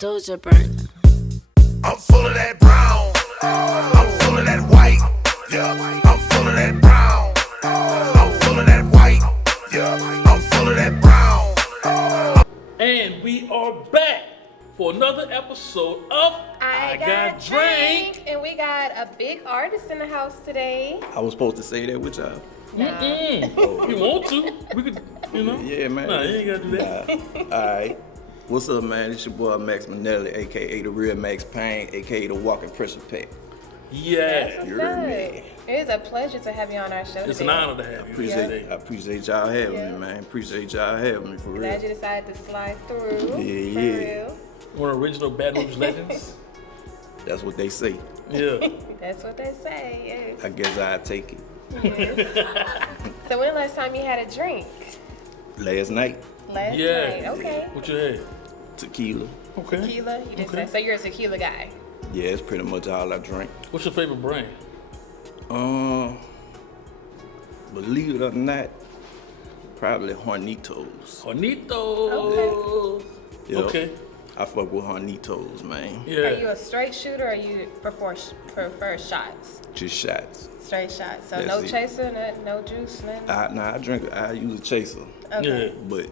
Doja burn. I'm full of that brown. I'm full of that white. Yeah. I'm full of that brown. I'm full of that white. Yeah. I'm full of that brown. And we are back for another episode of IGotDrank. And we got a big artist in the house today. I was supposed to say that with y'all. Nah. You want to? We could, you know. Yeah, man. Nah, you ain't gotta do that. Nah. All right. What's up, man? It's your boy Max Minelli, aka the real Max Payne, aka the walking pressure pack. Yeah. You heard me. It is a pleasure to have you on our show It's today. an honor to have you. I appreciate y'all having me, man. Appreciate y'all having me for real. Glad you decided to slide through. Yeah, for yeah. real. One of the original Baton Rouge legends. That's what they say. Yeah. That's what they say. I guess I'll take it. Yes. So when the last time you had a drink? Last night, Last Yeah. night. Okay. What you had? tequila. Okay. Tequila. You just Okay. said so. You're a tequila guy. Yeah, it's pretty much all I drink. What's your favorite brand? Believe it or not, probably Hornitos. Hornitos. Yep. Okay. I fuck with Hornitos, man. Yeah. Are you a straight shooter or you prefer shots? Just shots. Straight shots. So That's no it. chaser, no juice, nothing? I use a chaser, Okay. Yeah. but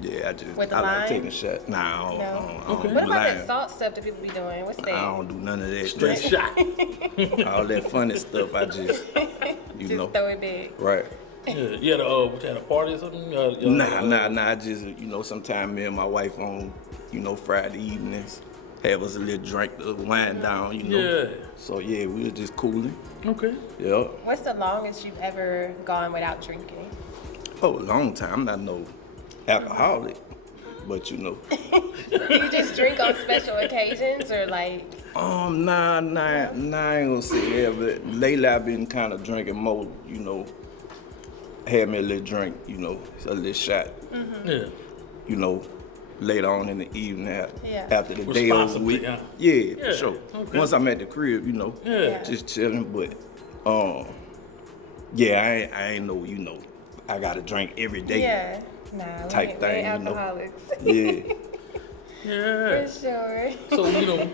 yeah, With the I lime? like taking shots. Nah, I don't, No. I don't Okay. do What about lime. that salt stuff that people be doing? What's that? I don't do none of that. Straight That- shot. all that funny stuff. I just, you Just know, throw it big. right. Yeah. You had a party or something? Nah. Just sometime me and my wife on, Friday evenings, have us a little drink to wind down, Yeah. So yeah, we was just cooling. Okay. Yeah. What's the longest you've ever gone without drinking? Oh, a long time. I'm not no alcoholic, but Do you just drink on special occasions or like? Nah, I ain't gonna say that, but lately I've been kind of drinking more, had me a little drink, a little shot, Yeah. later on in the evening Yeah. after the day over Responsibly, with. yeah. Yeah, for Yeah, sure. okay. Once I'm at the crib, Yeah. just chilling, but, yeah, I ain't no, I gotta drink every day. Yeah. Nah. Type we thing, ain't alcoholics. Yeah. Yeah. For sure. So,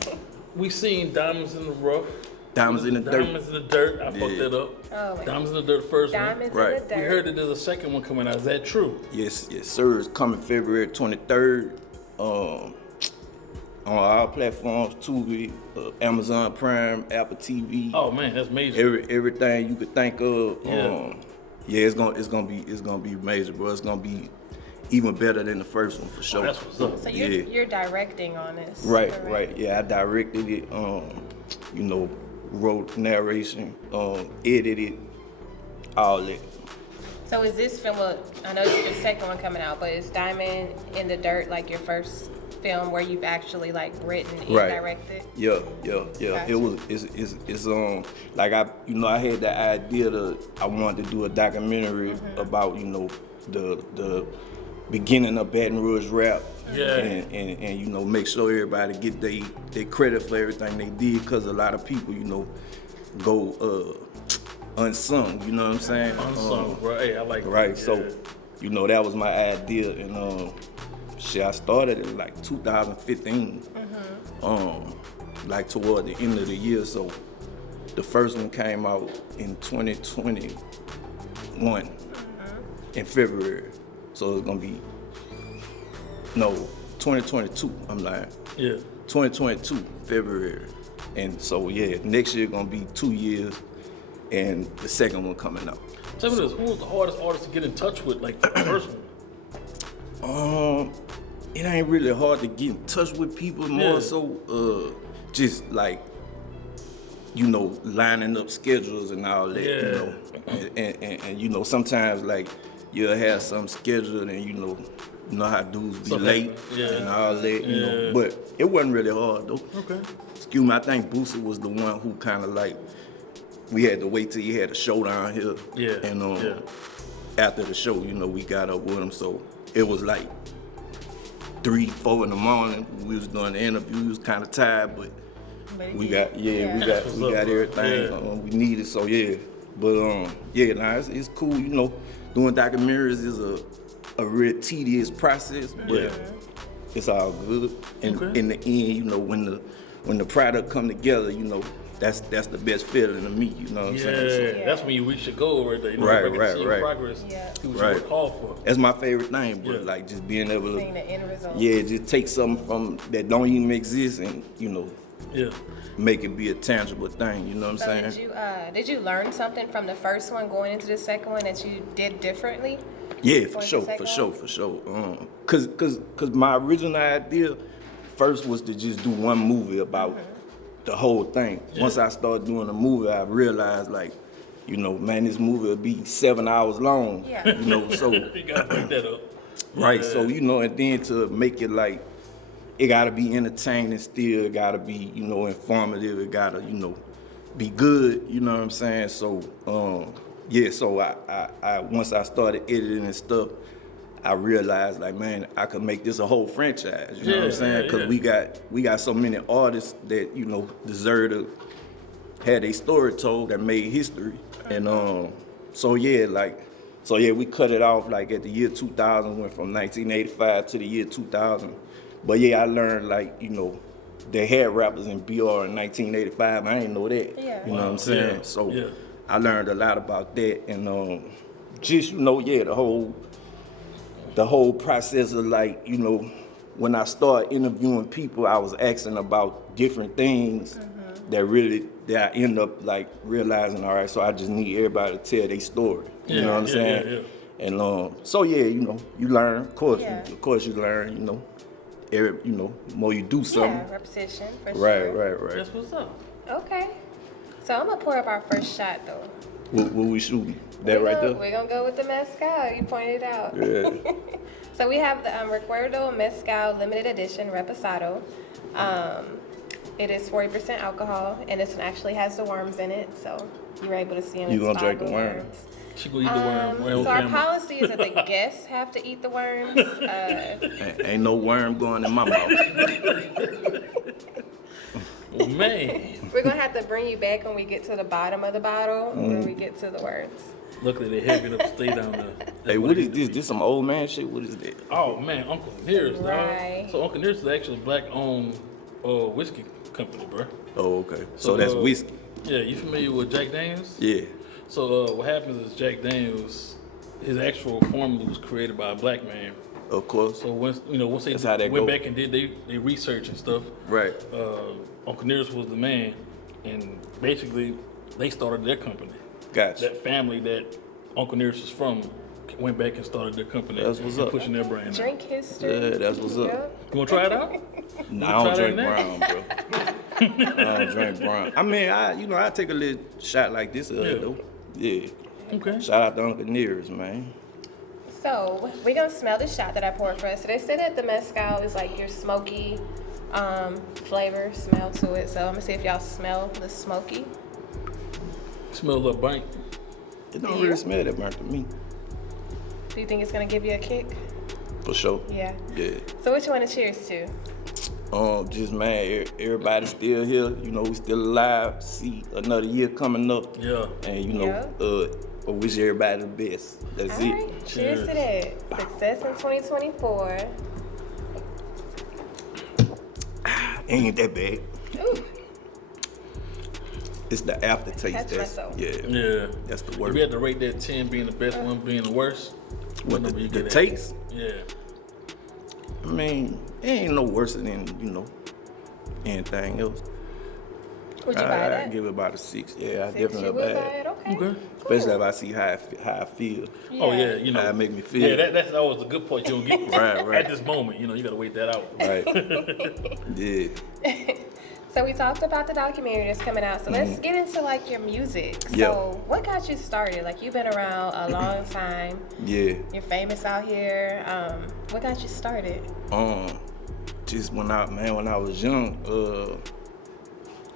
we seen Diamonds in the Rough. Diamonds in the dirt. Diamonds in the Dirt. I fucked that up. Oh, wait. Diamonds in the Dirt, first Diamonds Right. in the dirt. one. We heard that there's a second one coming out. Is that true? Yes, sir. It's coming February 23rd. On all platforms, Tubi, Amazon Prime, Apple TV, Oh man, that's major. everything you could think of. Yeah. It's gonna be major, bro. It's gonna be even better than the first one for sure. That's what's up. So Yeah. you're directing on this. Right. correct? Yeah, I directed it. Wrote narration, edited, all that. So is this film? I know it's your second one coming out, but is Diamond in the Dirt like your first film where you've actually like written and Right. directed? Yeah. Gotcha. It was. It's like I had the idea I wanted to do a documentary about the beginning of Baton Rouge rap. Yeah. And make sure everybody get they credit for everything they did, because a lot of people go unsung. You know what I'm saying? Unsung, right? I like Right. that. So that was my idea, and I started in like 2015. Like toward the end of the year. So the first one came out in 2021 in February. So it's gonna be 2022. I'm lying. Yeah. 2022 February, and so yeah, next year gonna be 2 years, and the second one coming out. Tell me this: who was the hardest artist to get in touch with, like the first one? It ain't really hard to get in touch with people. More Yeah. so, just like lining up schedules and all that. And sometimes like you'll have some scheduled, and you know how dudes be Something late happen. Yeah. and all that. Yeah. But it wasn't really hard though. Okay. Excuse me, I think Boosie was the one who kind of like, we had to wait till he had a show down here. Yeah. And after the show, we got up with him. So it was like 3, 4 in the morning. We was doing the interview. We was kind of tired, but we got everything we needed. So yeah, but it's cool. Doing documentaries is a real tedious process, but it's all good. And in the end, you know, when the product come together, you know, that's the best feeling to me. You know what I'm saying? Yeah, that's when you reach your goal right there. You know, Right, everybody can see your right. progress. Yeah. Do what Right. you work hard for. That's my favorite thing, bro. Yeah. Like just being able Seeing to, the end result. yeah, just take something from that don't even exist and, you know, Yeah. make it be a tangible thing. You know what I'm So saying? did you learn something from the first one going into the second one that you did differently? Yeah, For for the sure, second for sure. Cause my original idea first was to just do one movie about the whole thing. Once I started doing a movie, I realized like, you know, man, this movie will be 7 hours long. Yeah. You know, so You gotta break that up. right. Yeah. So you know, and then to make it like, it gotta be entertaining still. It gotta be, you know, informative. It gotta, you know, be good. You know what I'm saying? So yeah. So I once I started editing and stuff, I realized like, man, I could make this a whole franchise. You know what I'm saying? Because we got so many artists that, you know, deserve to have their story told that made history. And so yeah, we cut it off like at the year 2000, went from 1985 to the year 2000. But yeah, I learned like, you know, they had rappers in BR in 1985. I didn't know that. Yeah. You know what I'm saying? Yeah. So Yeah. I learned a lot about that, and just, you know, yeah, the whole process of like, you know, when I started interviewing people, I was asking about different things that I end up like realizing, all right, so I just need everybody to tell their story. You know what I'm saying? Yeah. And so yeah, you know, you learn. Of course, Yeah. you learn. You know, you know, the more you do something. Yeah, repetition for Right, sure. right. That's what's up. Okay. So I'm gonna pour up our first shot though. What we shooting? That right there? We're gonna go with the mezcal. You pointed out. Yeah. So we have the Recuerdo Mezcal Limited Edition Reposado. It is 40% alcohol, and this one actually has the worms in it, so you're able to see them. You gonna drink the worms. worms? She gonna eat the worm. Right on So our camera. policy is that the guests have to eat the worms. Ain't no worm going in my mouth. Oh, man. We're gonna have to bring you back when we get to the bottom of the bottle, when we get to the worms. Luckily, they heavy enough to stay down there. Hey, what is this? This some old man shit? What is that? Oh, man. Uncle Nearest, Right. dog. So Uncle Nearest is actually a black-owned whiskey company, bro. Oh, okay. So that's whiskey. Yeah, you familiar with Jack Daniels? Yeah. So what happens is Jack Daniels, his actual formula was created by a black man. Of course. So once they That's how that went go. back and did they research and stuff, Right. Uncle Nearest was the man, and basically they started their company. Gotcha. That family that Uncle Nearest was from went back and started their company. That's what's and up. pushing their brand. Drink history. Yeah, that's what's up. Yep. You wanna try it out? Nah, I don't try drink that brown, bro. I don't drink brown. I mean, I take a little shot like this though. Yeah. Okay. Shout out to Uncle Nearest, man. So we're gonna smell the shot that I poured for us. So they said that the mezcal is like your smoky flavor, smell to it. So I'm gonna see if y'all smell the smoky. Smell a little burnt. It don't really smell that burnt to me. Do you think it's gonna give you a kick? For sure. Yeah. Yeah. So what you wanna cheers to? Just man, everybody's still here. You know, we still alive. See another year coming up. Yeah. And you know, I wish everybody the best. That's All it. right. Cheers to that. Success in 2024. Ain't that bad. Ooh. It's the aftertaste. Catch myself. Yeah. Yeah. That's the If word. we had to rate that 10 being the best, one being the worst, What number you the get at? taste? Yeah. I mean, it ain't no worse than, you know, anything else. Would you buy I that? give it about a 6. Yeah, I Six, definitely you would buy buy it. it? Okay. Okay. Especially Cool. if I see how I feel. Oh yeah, you know. How it make me feel. Yeah, that's always a good point you don't get Right. at this moment. You know, you gotta wait that out. Right. Yeah. So we talked about the documentary that's coming out. So let's get into like your music. Yeah. So what got you started? Like you've been around a long time. Yeah. You're famous out here. What got you started? Just when I was young,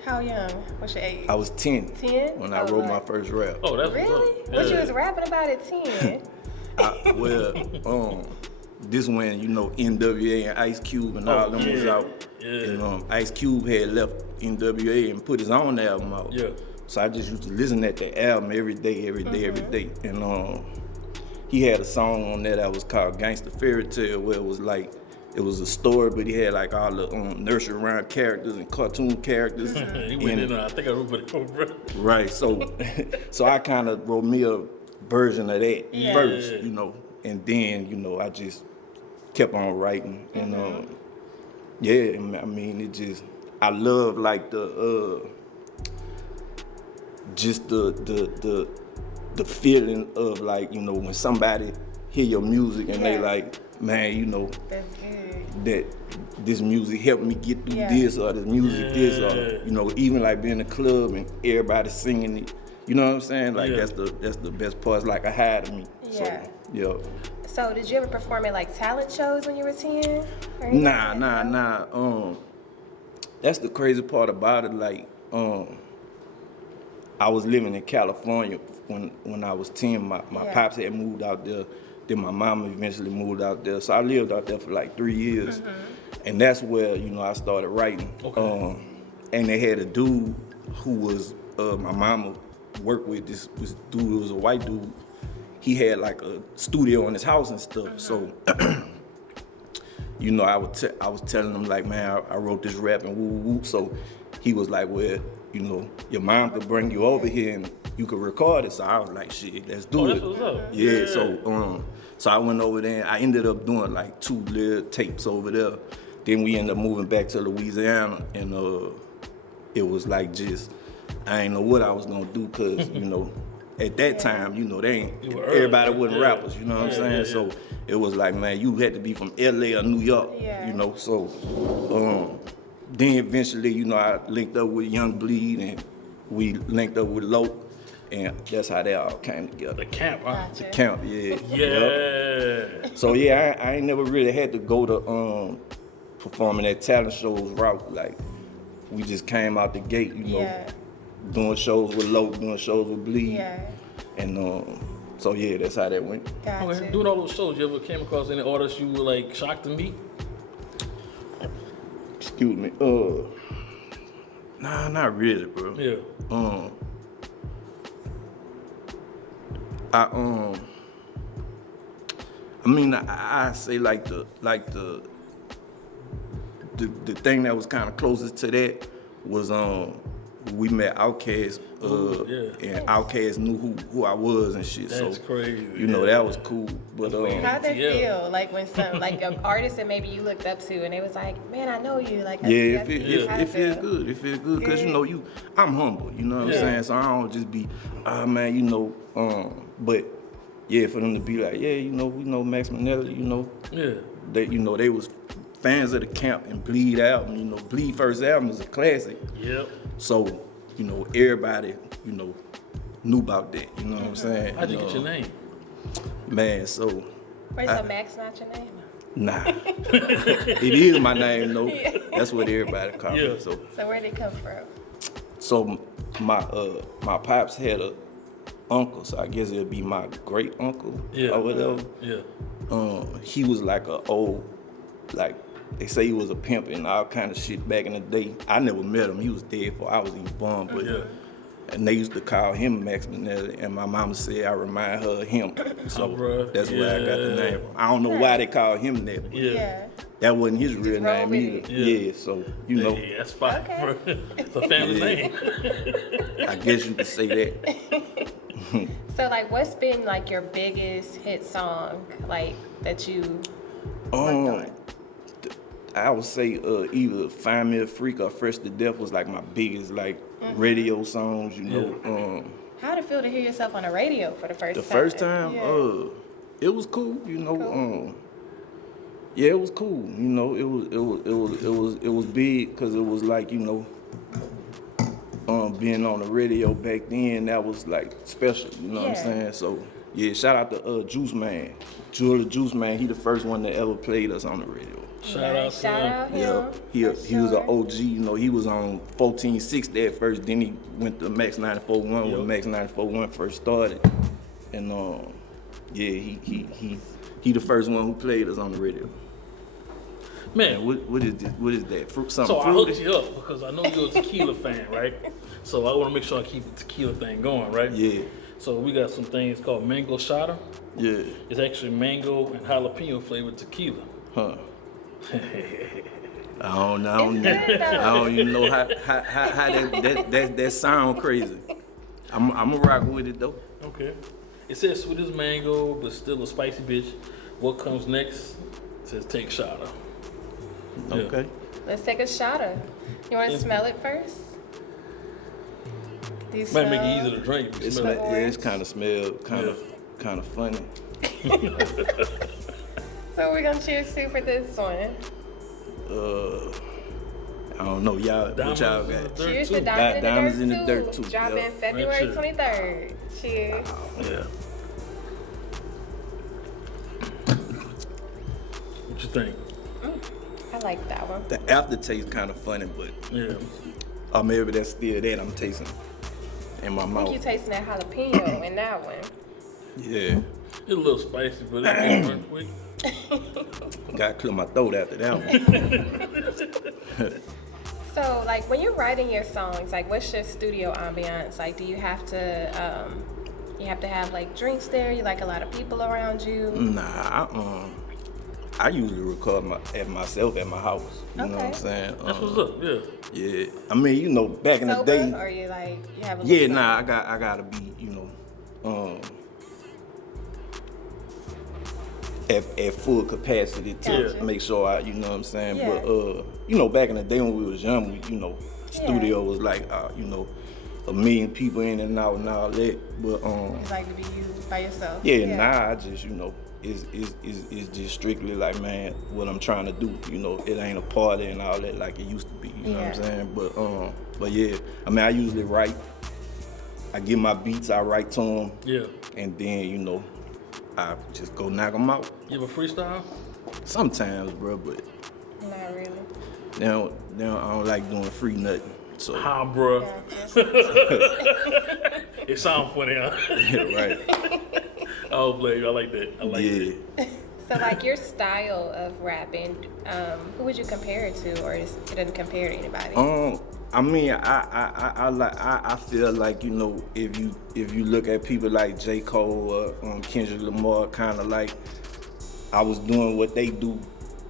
How young? What's your age? I was 10. 10? When I Oh, wrote my Lord. first rap. Oh, that's Really? what's up. What you Yeah. was rapping about at 10? This when, you know, NWA and Ice Cube and all them was yeah. out. Yeah. And Ice Cube had left NWA and put his own album out. Yeah. So I just used to listen to the album every day. And he had a song on there that was called Gangsta Fairy Tale, where it was like it was a story, but he had like all the nursery rhyme characters and cartoon characters. He went in. I think I wrote it over. Right. So, so I kind of wrote me a version of that first, you know, and then, you know, I just kept on writing, and yeah, I mean, it just, I love like just the feeling of like, you know, when somebody hear your music and they like, man, you know, That's good. that this music helped me get through this, or this music this, or, you know, even like being in a club and everybody singing it, you know what I'm saying? Like that's the best part. It's like a high to me. Yeah. So, yeah. So did you ever perform at like talent shows when you were 10? Nah. That's the crazy part about it. Like, I was living in California when I was 10. My pops had moved out there. Then my mama eventually moved out there. So I lived out there for like 3 years. And that's where, you know, I started writing. Okay. And they had a dude who was, my mama worked with, this dude, was a white dude. He had like a studio in his house and stuff. So, you know, I was telling him like, man, I wrote this rap and woo woo. So he was like, well, you know, your mom could bring you over here and you could record it. So I was like, shit, let's do it. That's what's up. Yeah. So I went over there and I ended up doing like 2 little tapes over there. Then we ended up moving back to Louisiana, and it was like just, I ain't know what I was gonna do, cause you know, at that time, you know, everybody wasn't rappers, you know what I'm saying? So it was like, man, you had to be from LA or New York, you know. So then eventually, you know, I linked up with Young Bleed, and we linked up with Loke, and that's how they all came together. The camp, huh? Gotcha. The camp, yeah. Yeah. So yeah, I ain't never really had to go to performing at talent shows route. Like, we just came out the gate, you know, doing shows with Loke, doing shows with Bleed. Yeah. And so yeah, that's how that went. Gotcha. Okay. Doing all those shows, you ever came across any artists you were like shocked to meet? Excuse me. Nah, not really, bro. Yeah. I mean, I say like the thing that was kind of closest to that was we met Outkast, and Outkast knew who I was and shit. That's so crazy. You know, that was cool. But How'd that feel? Like when some like an artist that maybe you looked up to and they was like, man, I know you. Like, it feels good. It feels good because you know I'm humble. You know what I'm saying? So I don't just be, man, you know. But yeah, for them to be like, yeah, you know, we know Max Minelli. You know, they was fans of the camp and Bleed album. You know, Bleed first album is a classic. Yep. So, you know, everybody, you know, knew about that. You know what I'm saying? How'd you get your name? Man, so. Wait, so Max not your name? Nah. It is my name, though. That's what everybody call me. So where'd it come from? So my pops had a uncle, so I guess it'd be my great uncle or whatever. Yeah. He was like a old, like, they say he was a pimp and all kind of shit back in the day. I never met him. He was dead before I was even born. But and they used to call him Max Minelli, and my mama said I remind her of him. So that's where I got the name from. I don't know why they call him that. But that wasn't his real name either. Yeah, so you know. Yeah, that's fine. It's a family name. I guess you could say that. So like, what's been like your biggest hit song, like that you worked on? I would say either Find Me a Freak or Fresh to Death was like my biggest like radio songs, you know. How'd it feel to hear yourself on the radio for the first time? The first time, it was cool, you know. Yeah, it was cool, you know. It was big because it was like, you know, being on the radio back then, that was like special, you know what I'm saying? So yeah, shout out to Juice Man, Juice Man. He the first one that ever played us on the radio. Shout out to him. Yeah, he was an OG. You know, he was on 1460 at first. Then he went to Max 94.1 when Max 94.1 first started. And he the first one who played us on the radio. Man, what is this? What is that? Something so I fruity? hooked you up because I know you're a tequila fan, right? So I want to make sure I keep the tequila thing going, right? Yeah. So we got some things called mango shada. Yeah. It's actually mango and jalapeno flavored tequila. Huh. I don't know. It's good, though. I don't even know how that sound crazy. I'm a rock with it though. Okay. It says sweet as mango, but still a spicy bitch. What comes next? It says take shot of. Yeah. Okay. Let's take a shot of. You want to smell it first? Do you Might smell? make it easier to drink if you smell it. Yeah, it's kind of funny. So we're gonna cheers to for this one. I don't know, y'all. What y'all Diamonds in got? the dirt, Cheers too. to Diamonds in the Dirt too. Dropping Yeah. February Cheers. 23rd. Cheers. Yeah. What you think? I like that one. The aftertaste kind of funny, but Yeah. maybe that's still that I'm tasting in my I think mouth. you tasting that jalapeno in that one. Yeah. It's a little spicy, but it's gonna burn quick. Gotta clear my throat after that one. So, like, when you're writing your songs, like, what's your studio ambiance? Like, do you have to have like drinks there? You like a lot of people around you? Nah, I usually record myself at my house. You know what I'm Okay. saying? That's what's up. Yeah. Yeah. I mean, you know, back in the Sober, day. or you like you have a Yeah, little nah, something? I gotta be, you know, at full capacity to Gotcha. make sure I, you know what I'm saying. Yeah. But you know, back in the day when we was young, we, you know, Yeah. studio was like, you know, 1 million people in and out and all that. But You like to be you by yourself? yeah, nah, I just, you know, it's just strictly like, man, what I'm trying to do. You know, it ain't a party and all that like it used to be. You know what I'm Yeah. saying? But yeah, I mean, I usually write. I get my beats, I write to them, Yeah. and then, you know, I just go knock them out. You have a freestyle? Sometimes, bro, but Not really. now I don't like doing free nothing. So, Huh, bruh. Gotcha. It sounds funny, huh? yeah, right. Oh, blame you. I like that. I like Yeah. that. So, like, your style of rapping, who would you compare it to, or it doesn't compare to anybody? I mean, I feel like, you know, if you look at people like J. Cole or Kendrick Lamar, kind of like I was doing what they do,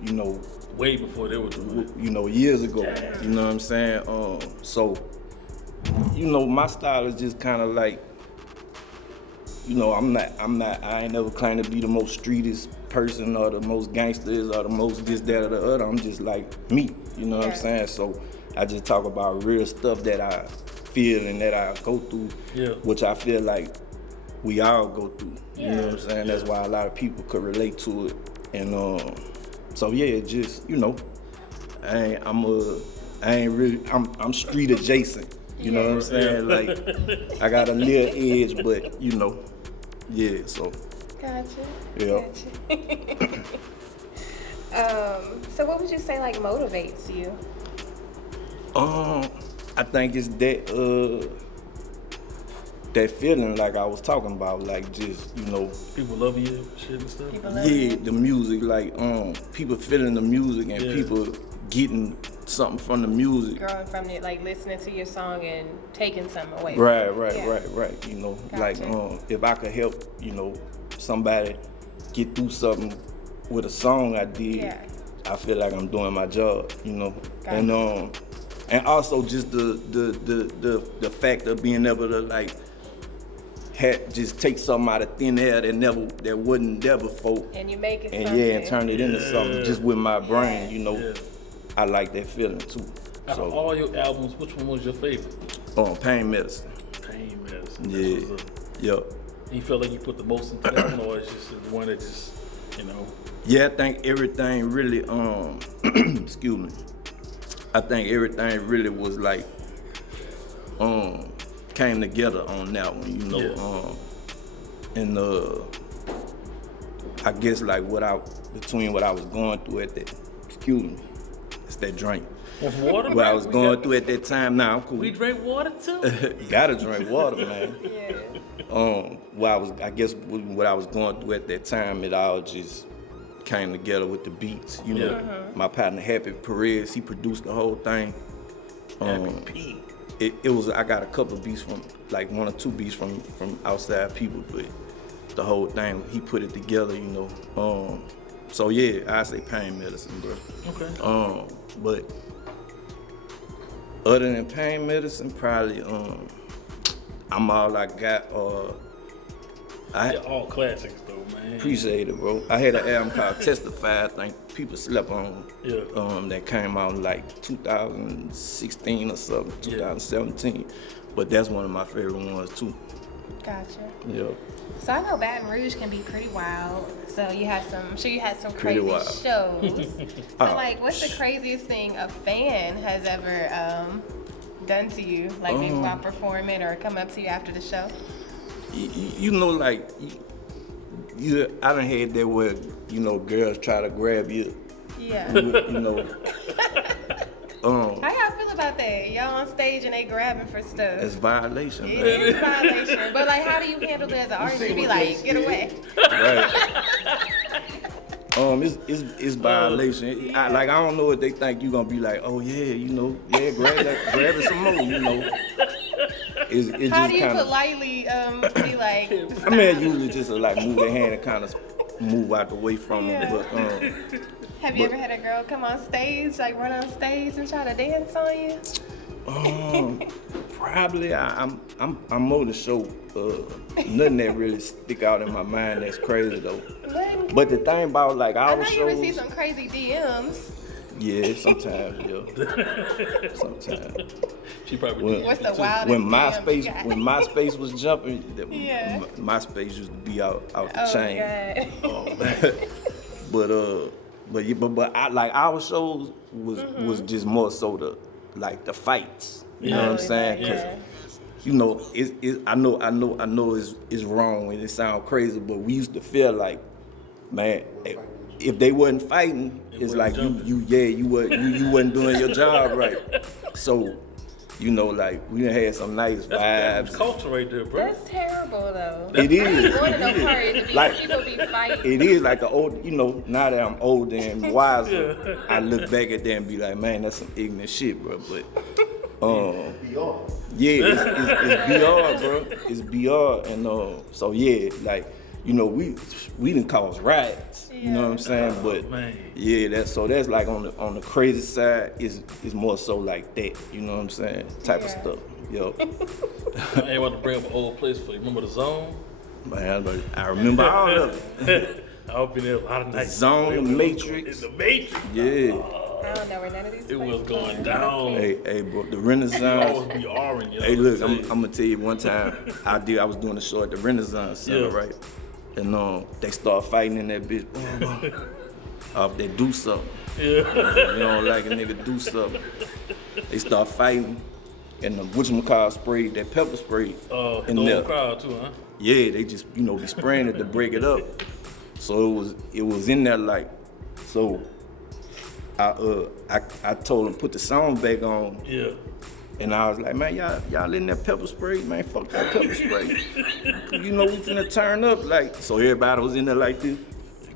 you know, Way before they were doing it. you know, years ago. You know what I'm saying? So, you know, my style is just kind of like, you know, I ain't never claimed to be the most streetest person or the most gangsters or the most this, that, or the other. I'm just like me. You know what I'm Yeah. saying? So I just talk about real stuff that I feel and that I go through, Yeah. which I feel like we all go through. You know Yeah. what I'm saying? That's why a lot of people could relate to it. And so yeah, just, you know, I'm street adjacent. You know what I'm saying? Like I got a little edge, but you know, yeah. So Gotcha. Yeah. Gotcha. So what would you say like motivates you? I think it's that feeling like I was talking about, like just, you know, People love you, shit and stuff. People love yeah, you? the music, like people feeling the music and Yeah. people getting something from the music. Growing from it, like listening to your song and taking something away. Right, Yeah. right. You know, Gotcha. like if I could help, you know, somebody get through something with a song I did, Yeah. I feel like I'm doing my job, you know. Gotcha. And also just the fact of being able to like just take something out of thin air that wasn't there before, And you make it and something. yeah, and turn it into something just with my brain, you know. Yeah. I like that feeling too. Out of So, all your albums, which one was your favorite? Pain Medicine. Pain Medicine. Yeah. That's what's up. Yep. You feel like you put the most into that one, or it's just the one that just, you know? Yeah, I think everything really, excuse me. I think everything really was like, came together on that one, you know. Yeah. And I guess like between what I was going through at that, excuse me, it's that drink. Want water? What I was We going got- through at that time, nah, I'm cool. We drink water too? Gotta drink water, man. Yeah. What I was going through at that time, it all just came together with the beats. You know, Yeah. my partner Happy Perez, he produced the whole thing. Happy P. It was, I got a couple of beats from, like 1 or 2 beats from outside people, but the whole thing, he put it together, you know. So yeah, I say pain medicine, bro. Okay. But other than pain medicine, probably I'm all I got. They're all classics though, man. Appreciate it, bro. I had an album called Testify. I think people slept on. Yeah. That came out in like 2016 or something, 2017. But that's one of my favorite ones too. Gotcha. Yeah. So I know Baton Rouge can be pretty wild. So you had some, I'm sure you had some Pretty crazy wild. shows. So like, what's the craziest thing a fan has ever done to you? Like maybe while performing or come up to you after the show? You know, like, I done had that where, you know, girls try to grab you. Yeah. You know. How y'all feel about that? Y'all on stage and they grabbing for stuff. It's violation, It man. is a violation. But like, how do you handle that as an artist? You be like, get away. Right. It's violation. I don't know if they think you gonna be like, oh yeah, you know, yeah, grab it some more, you know. It's How just do you kind of. politely be like, I mean, I usually just like move their hand and kind of move out the way from them. Yeah. But have you ever had a girl come on stage, like run on stage and try to dance on you? probably I'm more to show nothing that really stick out in my mind that's crazy though. But the thing about like I our know you receive shows, some crazy DMs. yeah, sometimes, yeah, sometimes. She probably. What's the wildest When DM you got? MySpace was jumping, Yeah. MySpace used to be out the Oh, chain. God. Oh man. but I like our shows was just more so the fights. You know what I'm saying? 'Cause, Yeah. you know, I know it's wrong and it sounds crazy, but we used to feel like, man, if they wasn't fighting, it's like you wasn't doing your job right. So, you know, like we done had some nice That's vibes. culture right there, bro. That's terrible though. It is. I ain't going to no parties to be Like- people be fighting. It is like the old, you know, now that I'm older and wiser, I look back at that and be like, man, that's some ignorant shit, bro. But, yeah, it's BR, bro. It's BR, and so yeah, like, you know, we didn't cause riots. You know what I'm saying? But man. yeah, that's like on the crazy side is more so like that. You know what I'm saying? Type of Yeah. stuff. Yo, I ain't want to bring up an old place for you. Remember the Zone? man, I remember all of it. I've been there a lot of nights. Zone, the Matrix. The Matrix. Yeah. I don't know where none of these It was places going are. down. Hey, bro, the Always Renaissance. be orange, yo. Hey, look, I'm gonna tell you one time I was doing a show at the Renaissance Center, Yeah. right? And they start fighting in that bitch. They do something. Yeah. You don't like a nigga do something. They start fighting, and the whatchamacallit sprayed that pepper spray The in whole there. crowd too, huh? Yeah, they just be spraying it to break it up. So it was in there like, so I told them put the sound back on. Yeah. And I was like, man, y'all in that pepper spray, man, fuck that pepper spray. You know we finna turn up, like, so everybody was in there like this.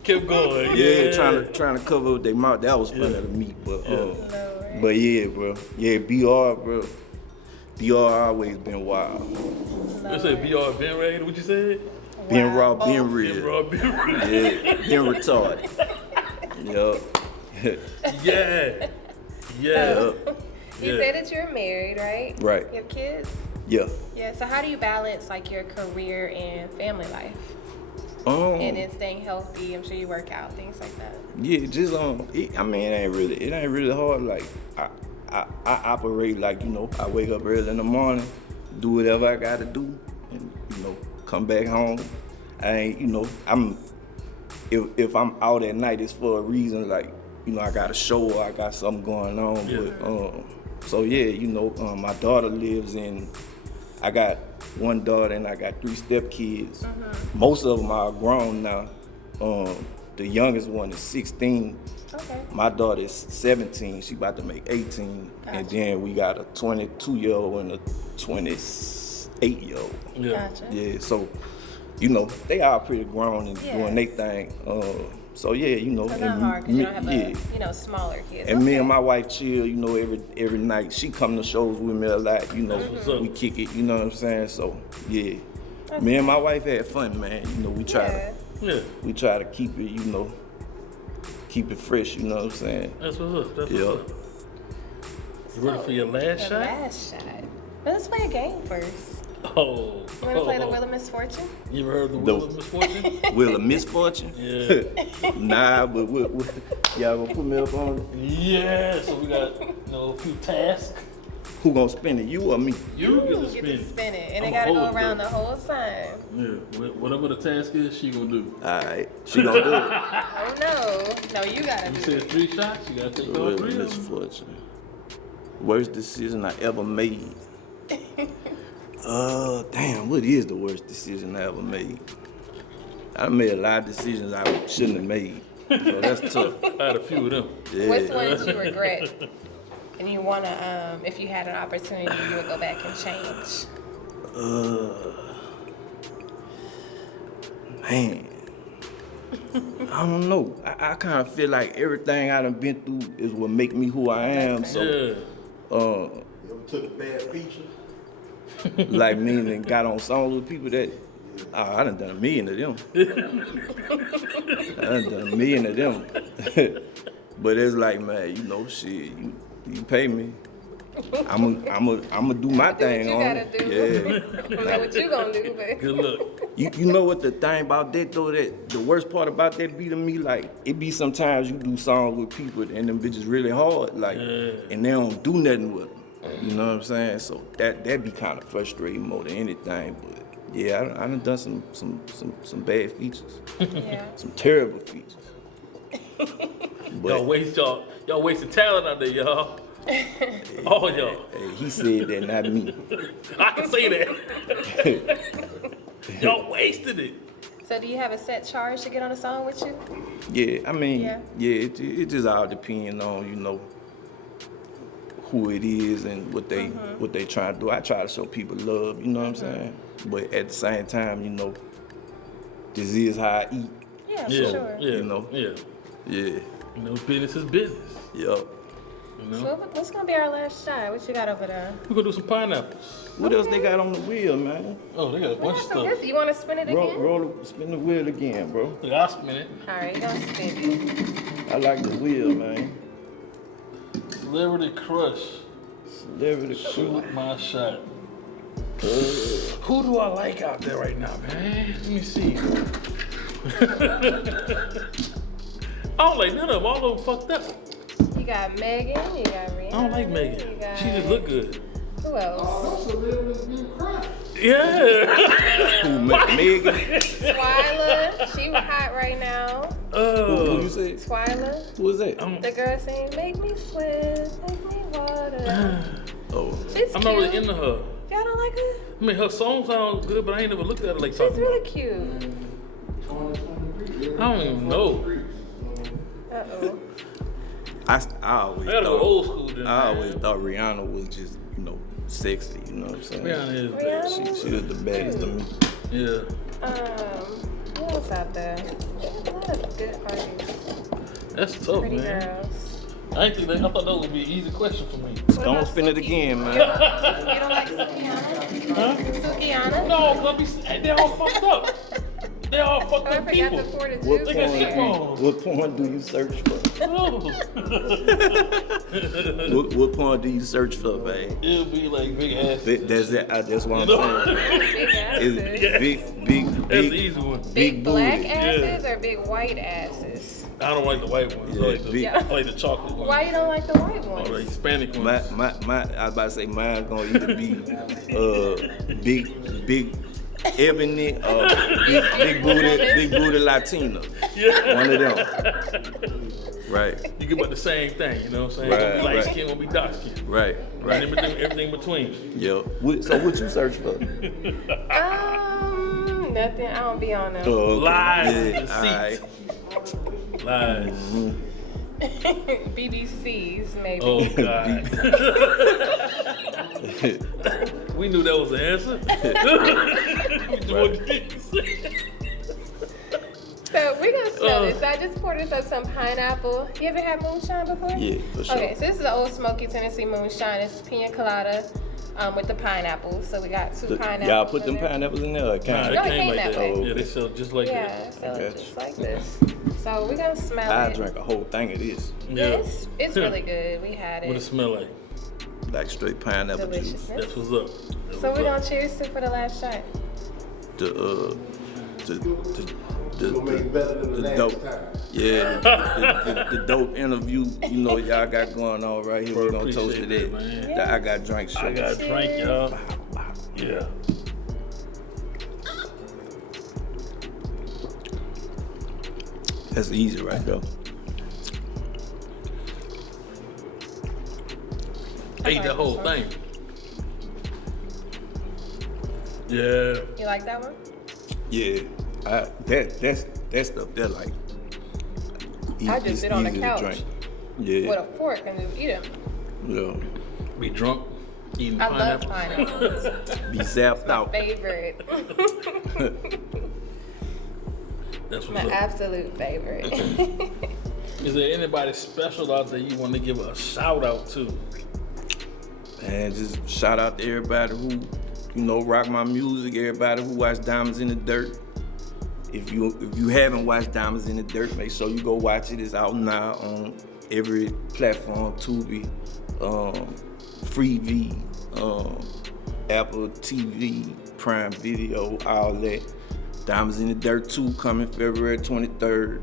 Kept going. Yeah, trying to cover up their mouth. That was funny to me, but yeah, bro. Yeah, BR, bro. BR always been wild. You said BR been ready? What you said? Being raw, Wow. being Been real. raw, been real. Yeah, being retarded. Yup. Yeah. Yeah. Yup. You Yeah. said that you're married, right? Right. You have kids? Yeah. Yeah, so how do you balance like your career and family life? And then staying healthy, I'm sure you work out, things like that. Yeah, just it ain't really hard. Like I operate like, you know, I wake up early in the morning, do whatever I gotta do, and you know, come back home. I ain't, you know, if I'm out at night, it's for a reason. Like, you know, I got a show or I got something going on. Yeah. But so yeah, you know, my daughter lives in. I got one daughter and I got 3 stepkids. Most of them are grown now. The youngest one is 16. Okay. My daughter is 17. She about to make 18. And Gotcha. then we got a 22-year-old and a 28-year-old. Yeah. Gotcha. Yeah, so, you know, they are pretty grown and Yeah. doing their thing. So yeah, you know. So and not hard because you don't have yeah. a, smaller kids. And me Okay. and my wife chill, you know, every night. She come to shows with me a lot, you know. what's up. We kick it, you know what I'm saying? So yeah. That's Me and my wife had fun, man. You know, we try Yeah. to Yeah. we try to keep it, you know, keep it fresh. You know what I'm saying? That's what's up. That's Yeah. what's up. You ready for your last shot? Last shot. Let's play a game first. Oh. You want to play the Wheel of Misfortune? You ever heard of the Wheel of Misfortune? Wheel of Misfortune? Yeah. Nah, but y'all gonna put me up on it? Yeah. So we got a few tasks. Who gonna spin it? You or me? You get to Get spin to it. spin it. And I'ma they got to hold go it, around though. the whole time. Yeah. Whatever the task is, she gonna do. Alright, she gonna do it. Oh, no. No, you got to You do said it. 3 shots. You gotta take all Wheel 3 of of them. Misfortune. Worst decision I ever made. Damn, what is the worst decision I ever made? I made a lot of decisions I shouldn't have made. So that's tough. I had a few of them. Yeah. Which one did you regret? And you want to, if you had an opportunity, you would go back and change. Man. I don't know. I kind of feel like everything I done been through is what make me who I am. So, Yeah. You ever took a bad feature? like meaning got on songs with people that, I done a million of them. I done a million of them. But it's like, man, shit, you pay me. I'ma do my thing you on gotta it. do. Yeah. I don't know what you gonna do, but Good luck. You know what the thing about that though, that the worst part about that be to me, like, it be sometimes you do songs with people and them bitches really hard, like, and they don't do nothing with them. You know what I'm saying? So that be kind of frustrating more than anything. But yeah, I done some bad features, yeah. some terrible features. Y'all wasting talent out there, y'all. All y'all. Hey, he said that, not me. I can say that. Y'all wasted it. So do you have a set charge to get on a song with you? Yeah, I mean, Yeah. it just all depends on, who it is and what they try to do. I try to show people love, you know what I'm saying? But at the same time, this is how I eat. Yeah, Yeah. for sure. Yeah. Yeah. Yeah. Business is business. Yup. So what's gonna be our last shot? What you got over there? We're gonna do some pineapples. What else they got on the wheel, man? Oh, they got a bunch of stuff. You want to spin it again? Spin the wheel again, bro. Look, I'll spin it. All right, you gonna spin it. I like the wheel, man. Celebrity crush. Celebrity crush. Shoot my shot. Who do I like out there right now, man? Let me see. I don't like none of them. All of them fucked up. You got Megan, you got Rihanna. I don't like Megan. You got... She just look good. Who else? Yeah. Who, Megan? Twyla, she hot right now. Who you say? Twyla, Who is that? the girl saying, make me sweat, make me water. Oh. She's I'm cute. not really into her. Y'all don't like her? I mean, her songs sound good, but I ain't never looked at her like She's something. really cute. I don't even know. Uh-oh. I always I gotta go old school then. I man. always thought Rihanna was just, sexy, you know what I'm saying? Rihanna is Rihanna? She was the baddest to me. Yeah. Who else out there? There's a lot of good artists. That's tough, Pretty man. girls. I thought that would be an easy question for me. What Don't about spin it Suki? again, man. You don't like Sukiana? Huh? Sukiana? No, they're all fucked up. They're all fucked Oh, I up forgot people. to pour the What juice. They got shit wrong. porn do you search for? Oh. What porn do you search for, babe? It'll be like big ass. That's it. That's what I'm saying. Big It's asses. big, That's the big, easy one. Big black booty. asses or big white asses? I don't like the white ones. Yeah, I like the, big- I like the chocolate ones. Why you don't like the white Or the ones? Hispanic ones. My, I was about to say mine's gonna either be big ebony or big booty Latina. Yeah. One of them. Right, You get about the same thing, you know what I'm saying? Right, Gonna be light right. skin, gonna be dark skin. right. And everything between. Yeah. So what you search for? Nothing. I don't be on them. Oh, okay. Lies, Yeah, deceit. alright. Lies. BBCs, maybe. Oh God. We knew that was the answer. So we're gonna smell this. So I just poured us up some pineapple. You ever had moonshine before? Yeah, for sure. Okay, so this is the Old Smoky Tennessee moonshine. It's pina colada. with the pineapple. So we got two pineapples. Y'all put them in there. pineapples in there? Nah, Kind they No, it came came like that that. way. Yeah, they sell just like Yeah, that. so Okay. just like this. So we're gonna smell I it. drank a whole thing of this. Yeah, it's really good. We had What it it. smell like? Like straight pineapple juice. Deliciousness. That's what's up. That's So what's we're up. gonna cheers to for the last shot. The Gonna make it better than the last dope. time. Yeah, the dope interview, you know, y'all got going on right here. Bro, We're gonna toast to appreciate that. that, man. The I Got Drank show. I got a drink, y'all. Yeah. That's easy right there. Ate the whole thing. Yeah. You like that one? Yeah, that stuff there like. I just it's sit on the easy to couch drink. Yeah, with a fork and just eat them. yeah. Be drunk, eating I love pineapple. pineapples. Be zapped My out. favorite. That's My what's up. absolute favorite. Is there anybody special out there you want to give a shout out to? And just shout out to everybody who, you know, rock my music. Everybody who watch Diamonds in the Dirt. If you haven't watched Diamonds in the Dirt, make sure you go watch it. It's out now on every platform: Tubi, Freevee, Apple TV, Prime Video, all that. Diamonds in the Dirt 2 coming February 23rd.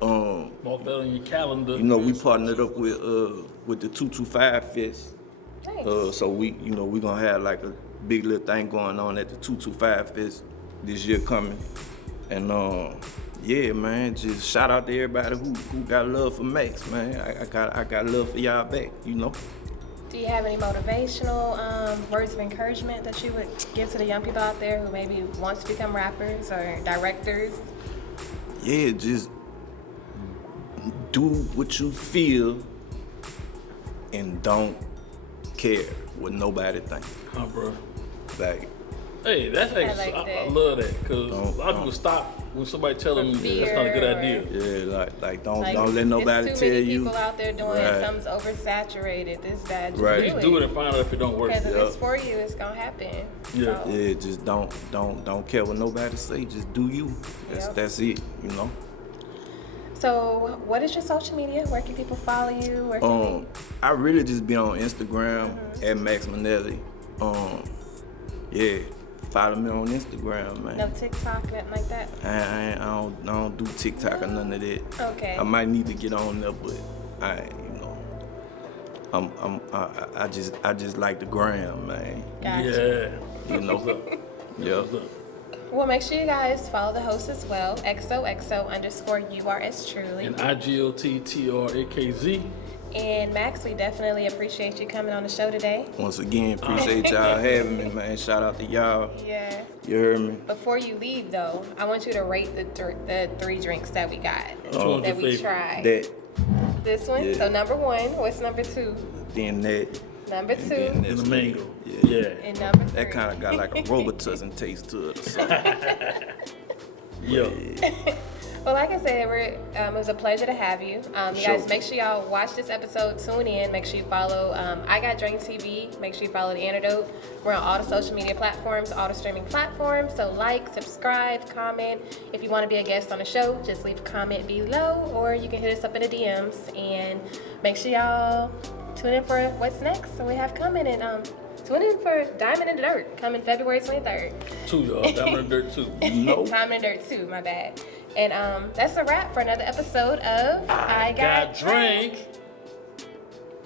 Mark that on your calendar. You know, we partnered up with the 225 Fest. Nice. So we gonna have like a big little thing going on at the 225 Fest this year coming. And yeah, man, just shout out to everybody who got love for Max, man. I got love for y'all back, you know. Do you have any motivational words of encouragement that you would give to the young people out there who maybe want to become rappers or directors? Yeah, just do what you feel and don't care what nobody think. Huh, bro. Like, Hey, that's actually, like I that. love that, because a lot of Don't. people stop when somebody tell them From that's not a good fear idea. yeah, like don't Like, let nobody there's tell too many you. people out there doing Right. it. Something's oversaturated. This, that. Just Right. Just do it and find out if it don't work. Because if Yeah. it's for you, it's gonna happen. Yeah. So, Yeah, just don't care what nobody say. Just do you. Yep. That's it, you know. So, what is your social media? Where can people follow you? Where can I really just be on Instagram at Max Minelli. Yeah, follow me on Instagram, man. no TikTok, nothing like that? I don't do TikTok or none of that. Okay. I might need to get on there, but I just like the gram, man. Gotcha. Yeah. You know. What's up? Yeah. What's up? Well, make sure you guys follow the host as well. XOXO_URS truly. And IGotTrakz. And Max, we definitely appreciate you coming on the show today. Once again, appreciate y'all having me, man. Shout out to y'all. Yeah. You heard me? Before you leave, though, I want you to rate the three drinks that we got, one's that your we favorite? tried. That, This one. Yeah. So number one. What's number two? then that, Number and two. then And this the one. mango. Yeah. Yeah. And number three. That kind of got like a Robitussin taste to it or something. Yo. Well, like I said, it was a pleasure to have you. You Sure. guys, make sure y'all watch this episode, tune in, make sure you follow IGotDrank TV, make sure you follow The Antidote. We're on all the social media platforms, all the streaming platforms, so like, subscribe, comment. If you want to be a guest on the show, just leave a comment below, or you can hit us up in the DMs, and make sure y'all tune in for what's next, so we have coming, and tune in for Diamond in the Dirt, coming February 23rd. Two, y'all. Diamond in the Dirt, too. No. Diamond in the Dirt 2, my bad. And that's a wrap for another episode of I Got Drank.